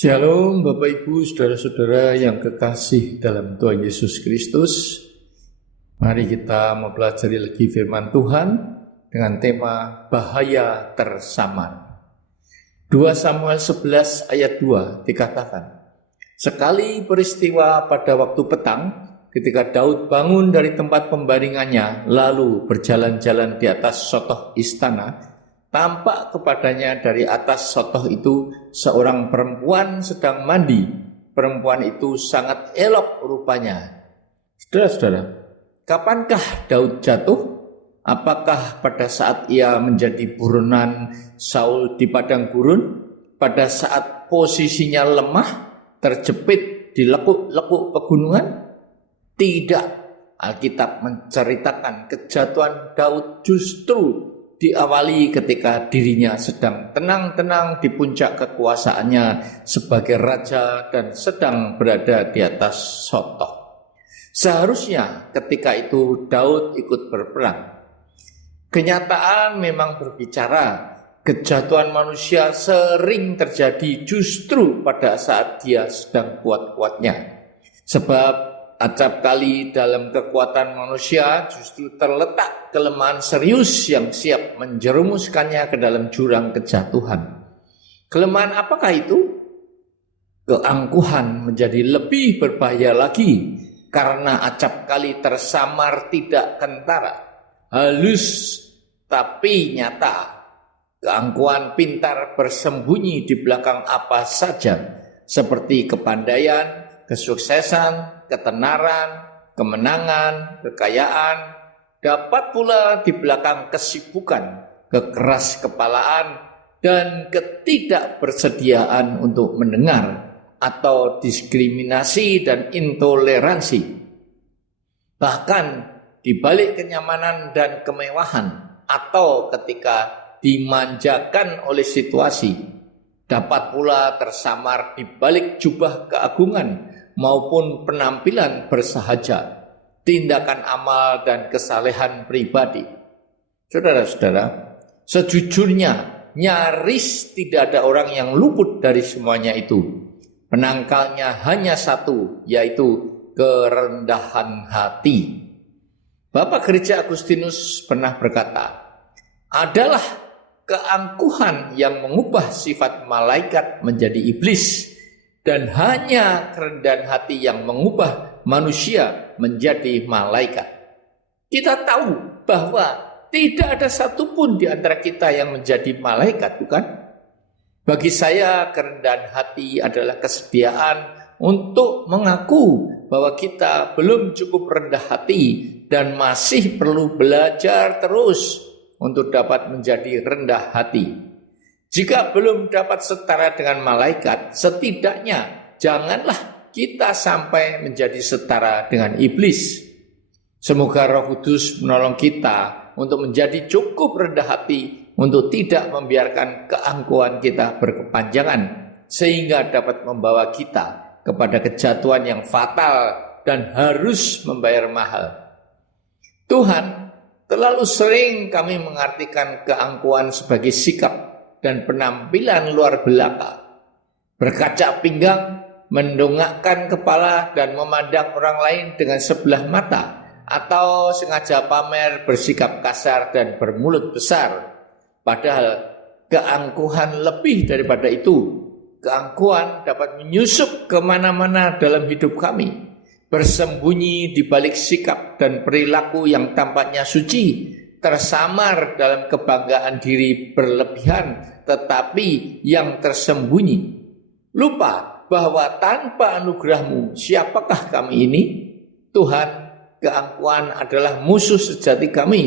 Shalom Bapak Ibu, Saudara-saudara yang kekasih dalam Tuhan Yesus Kristus. Mari kita mempelajari lagi firman Tuhan dengan tema bahaya tersamar. 2 Samuel 11 ayat 2 dikatakan, sekali peristiwa pada waktu petang, ketika Daud bangun dari tempat pembaringannya, lalu berjalan-jalan di atas sotoh istana, tampak kepadanya dari atas sotoh itu seorang perempuan sedang mandi. Perempuan itu sangat elok rupanya. Saudara-saudara, kapankah Daud jatuh? Apakah pada saat ia menjadi buronan Saul di padang gurun? Pada saat posisinya lemah, terjepit di lekuk-lekuk pegunungan? Tidak. Alkitab menceritakan kejatuhan Daud justru diawali ketika dirinya sedang tenang-tenang di puncak kekuasaannya sebagai raja dan sedang berada di atas sotoh. Seharusnya ketika itu Daud ikut berperang. Kenyataan memang berbicara, kejatuhan manusia sering terjadi justru pada saat dia sedang kuat-kuatnya. Sebab acap kali dalam kekuatan manusia justru terletak kelemahan serius yang siap menjerumuskannya ke dalam jurang kejatuhan. Kelemahan apakah itu? Keangkuhan menjadi lebih berbahaya lagi karena acap kali tersamar tidak kentara, halus tapi nyata. Keangkuhan pintar bersembunyi di belakang apa saja, seperti kepandaian, kesuksesan, ketenaran, kemenangan, kekayaan, dapat pula di belakang kesibukan, kekeraskepalaan, dan ketidakbersediaan untuk mendengar atau diskriminasi dan intoleransi. Bahkan di balik kenyamanan dan kemewahan atau ketika dimanjakan oleh situasi, dapat pula tersamar di balik jubah keagungan maupun penampilan bersahaja, tindakan amal dan kesalehan pribadi. Saudara-saudara, sejujurnya nyaris tidak ada orang yang luput dari semuanya itu. Penangkalnya hanya satu, yaitu kerendahan hati. Bapak Gereja Agustinus pernah berkata, adalah keangkuhan yang mengubah sifat malaikat menjadi iblis, dan hanya kerendahan hati yang mengubah manusia menjadi malaikat. Kita tahu bahwa tidak ada satupun di antara kita yang menjadi malaikat, bukan? Bagi saya, kerendahan hati adalah kesediaan untuk mengaku bahwa kita belum cukup rendah hati dan masih perlu belajar terus untuk dapat menjadi rendah hati. Jika belum dapat setara dengan malaikat, setidaknya janganlah kita sampai menjadi setara dengan iblis. Semoga Roh Kudus menolong kita untuk menjadi cukup rendah hati untuk tidak membiarkan keangkuhan kita berkepanjangan, sehingga dapat membawa kita kepada kejatuhan yang fatal dan harus membayar mahal. Tuhan, terlalu sering kami mengartikan keangkuhan sebagai sikap dan penampilan luar belaka, berkaca pinggang, mendongakkan kepala dan memandang orang lain dengan sebelah mata, atau sengaja pamer, bersikap kasar dan bermulut besar. Padahal keangkuhan lebih daripada itu. Keangkuhan dapat menyusup kemana-mana dalam hidup kami, bersembunyi di balik sikap dan perilaku yang tampaknya suci, tersamar dalam kebanggaan diri berlebihan, tetapi yang tersembunyi. Lupa bahwa tanpa anugerah-Mu, siapakah kami ini? Tuhan, keangkuhan adalah musuh sejati kami.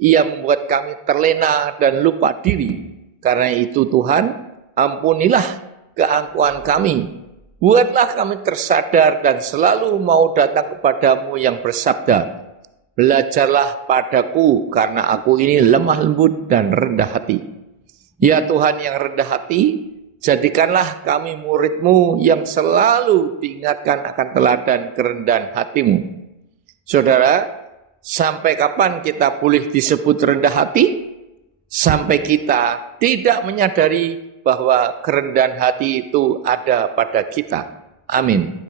Ia membuat kami terlena dan lupa diri. Karena itu Tuhan, ampunilah keangkuhan kami. Buatlah kami tersadar dan selalu mau datang kepadamu yang bersabda, belajarlah padaku karena aku ini lemah lembut dan rendah hati. Ya Tuhan yang rendah hati, jadikanlah kami murid-Mu yang selalu diingatkan akan teladan kerendahan hati-Mu. Saudara, sampai kapan kita boleh disebut rendah hati? Sampai kita tidak menyadari bahwa kerendahan hati itu ada pada kita. Amin.